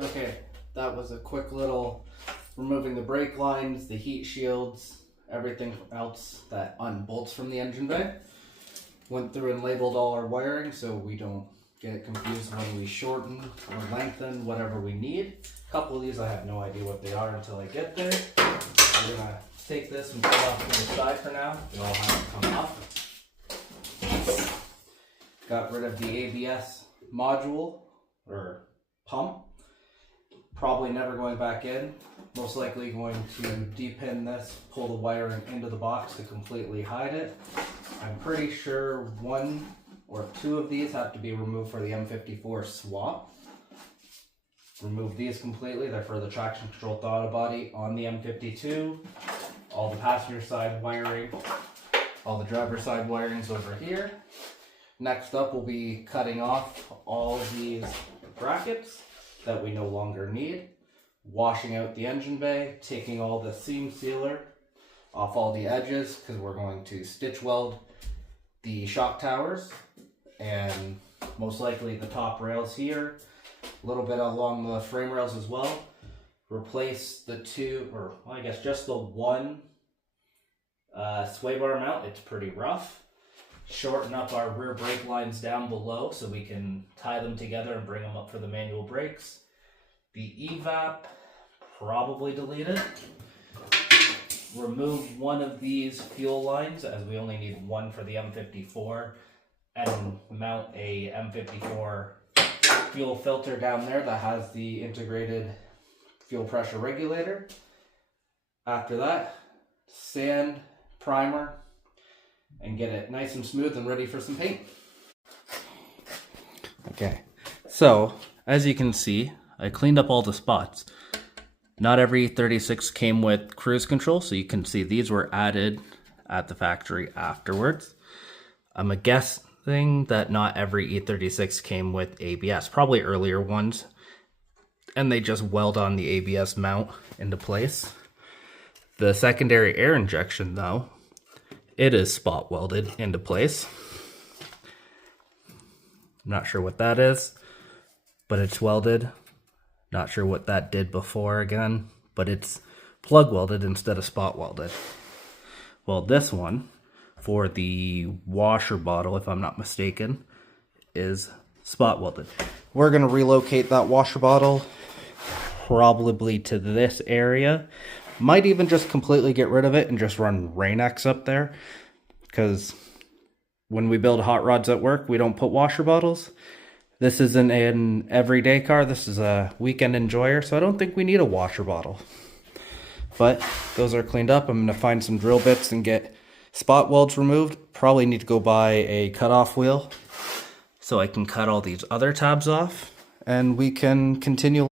Okay, that was a quick little removing the brake lines, the heat shields, everything else that unbolts from the engine bay. Went through and labeled all our wiring so we don't get confused when we shorten or lengthen whatever we need. A couple of these I have no idea what they are until I get there. We're gonna take this and put it off to the side for now. They all have to come off. Got rid of the ABS module or pump. Probably never going back in. Most likely going to depin this, pull the wiring into the box to completely hide it. I'm pretty sure one or two of these have to be removed for the M54 swap. Remove these completely. They're for the traction control throttle body on the M52. All the passenger side wiring, all the driver side wirings over here. Next up, we'll be cutting off all these brackets that we no longer need, washing out the engine bay, taking all the seam sealer off all the edges because we're going to stitch weld the shock towers and most likely the top rails here, a little bit along the frame rails as well. Replace the two, or well, I guess just the one sway bar mount. It's pretty rough. Shorten up our rear brake lines down below so we can tie them together and bring them up for the manual brakes. The evap, probably delete it. Remove one of these fuel lines as we only need one for the M54 and mount a M54 fuel filter down there that has the integrated fuel pressure regulator. After that, sand, primer, and get it nice and smooth and ready for some paint. Okay, so as you can see, I cleaned up all the spots. Not every E36 came with cruise control, so you can see these were added at the factory afterwards. I'm guessing that not every E36 came with ABS, probably earlier ones, and they just weld on the ABS mount into place. The secondary air injection though, it is spot welded into place. I'm not sure what that is, but it's welded. Not sure what that did before again, but it's plug welded instead of spot welded. Well, this one for the washer bottle, if I'm not mistaken, is spot welded. We're gonna relocate that washer bottle probably to this area. Might even just completely get rid of it and just run Rain-X up there, because when we build hot rods at work, we don't put washer bottles. This isn't an everyday car, this is a weekend enjoyer, so I don't think we need a washer bottle. But those are cleaned up. I'm gonna find some drill bits and get spot welds removed. Probably need to go buy a cutoff wheel so I can cut all these other tabs off, and we can continue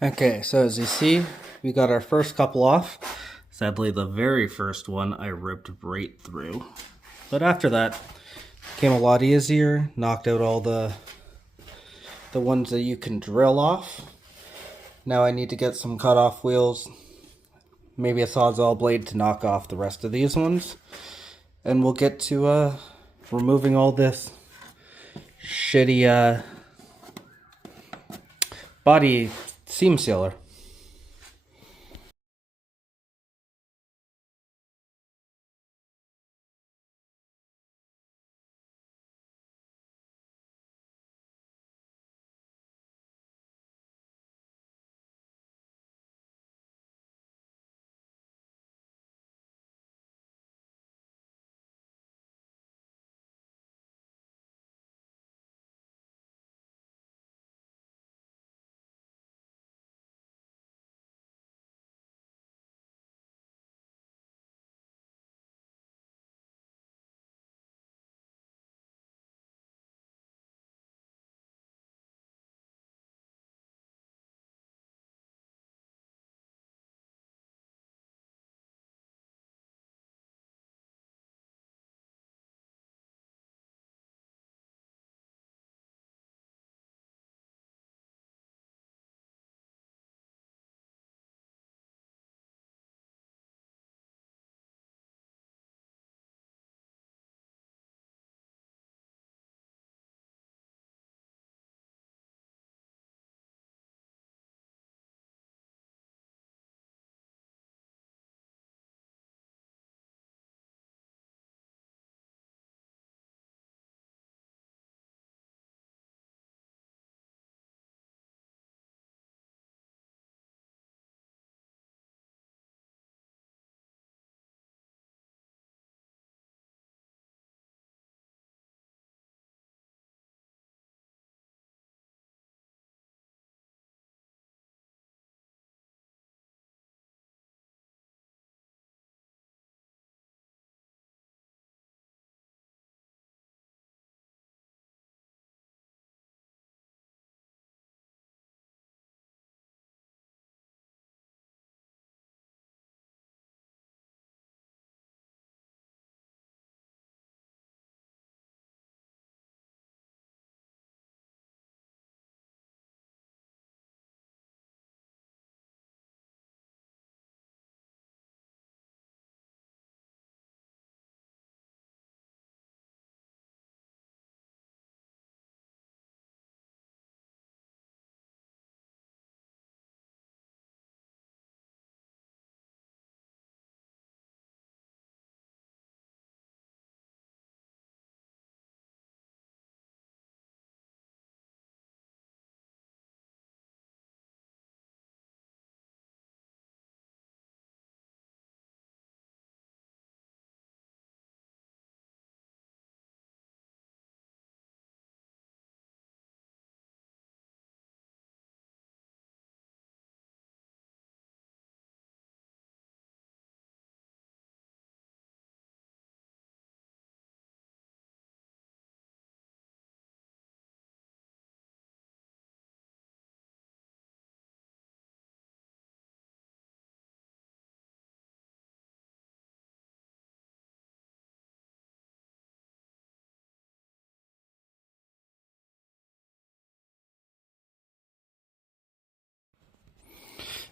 Okay, so as you see, we got our first couple off. Sadly, the very first one I ripped right through. But after that, came a lot easier, knocked out all the ones that you can drill off. Now I need to get some cut-off wheels, maybe a Sawzall blade to knock off the rest of these ones. And we'll get to removing all this shitty body seam sealer.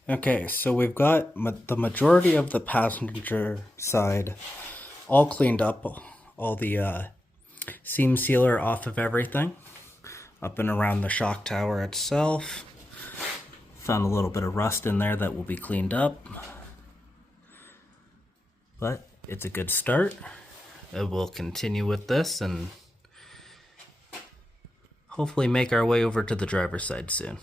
Okay, so we've got the majority of the passenger side all cleaned up, all the seam sealer off of everything, up and around the shock tower itself. Found a little bit of rust in there that will be cleaned up, but it's a good start. We'll continue with this and hopefully make our way over to the driver's side soon.